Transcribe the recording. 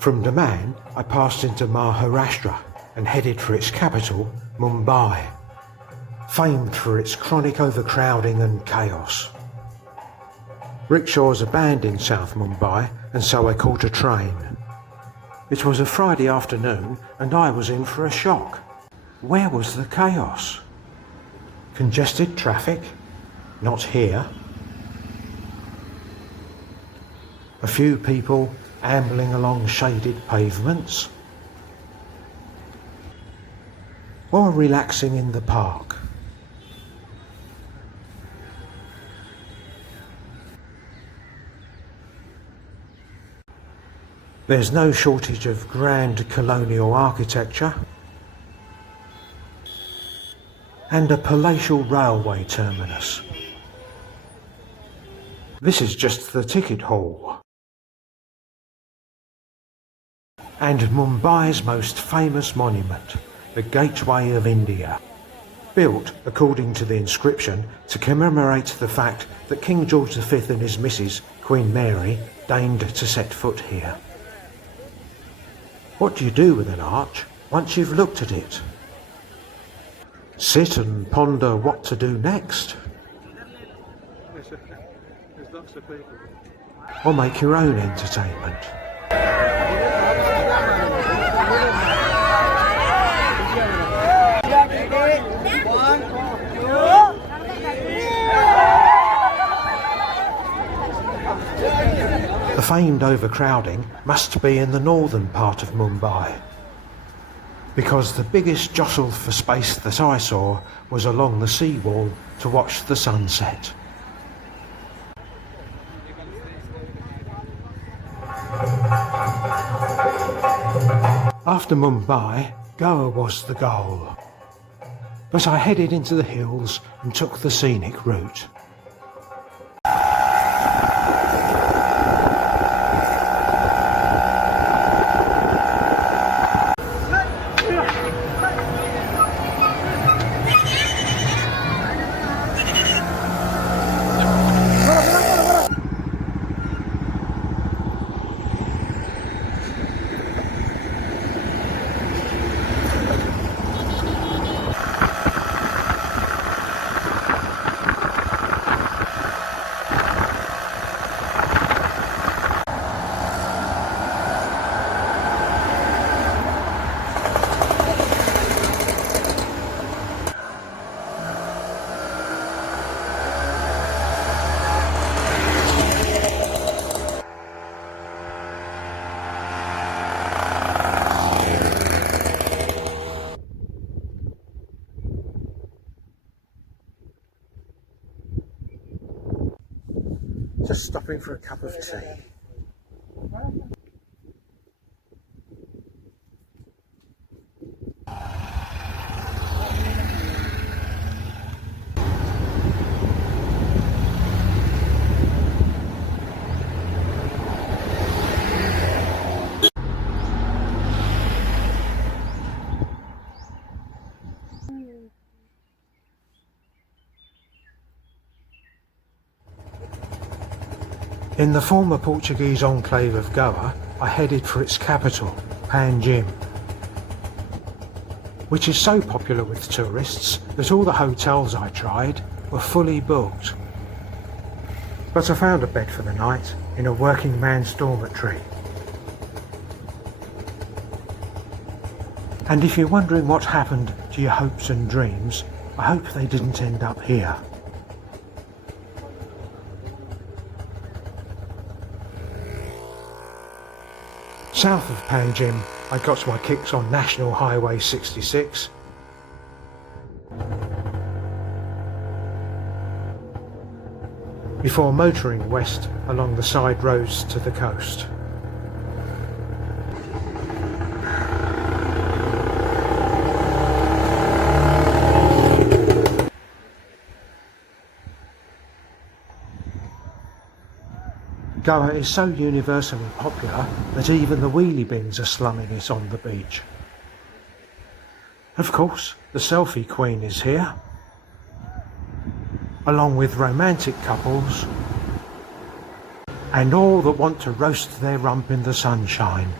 From Daman, I passed into Maharashtra and headed for its capital, Mumbai, famed for its chronic overcrowding and chaos. Rickshaws are banned in South Mumbai, and so I caught a train. It was a Friday afternoon and I was in for a shock. Where was the chaos? Congested traffic? Not here. A few people ambling along shaded pavements? Or relaxing in the park? There's no shortage of grand colonial architecture and a palatial railway terminus. This is just the ticket hall. And Mumbai's most famous monument, the Gateway of India, built, according to the inscription, to commemorate the fact that King George V and his missus, Queen Mary, deigned to set foot here. What do you do with an arch once you've looked at it? Sit and ponder what to do next? Or make your own entertainment? The famed overcrowding must be in the northern part of Mumbai, because the biggest jostle for space that I saw was along the seawall to watch the sunset. After Mumbai, Goa was the goal, but I headed into the hills and took the scenic route. Just stopping for a cup of tea. In the former Portuguese enclave of Goa, I headed for its capital, Panjim, which is so popular with tourists that all the hotels I tried were fully booked. But I found a bed for the night in a working man's dormitory. And if you're wondering what happened to your hopes and dreams, I hope they didn't end up here. South of Panjim, I got my kicks on National Highway 66. Before motoring west along the side roads to the coast. Goa is so universally popular that even the wheelie bins are slumming it on the beach. Of course, the selfie queen is here, along with romantic couples and all that want to roast their rump in the sunshine.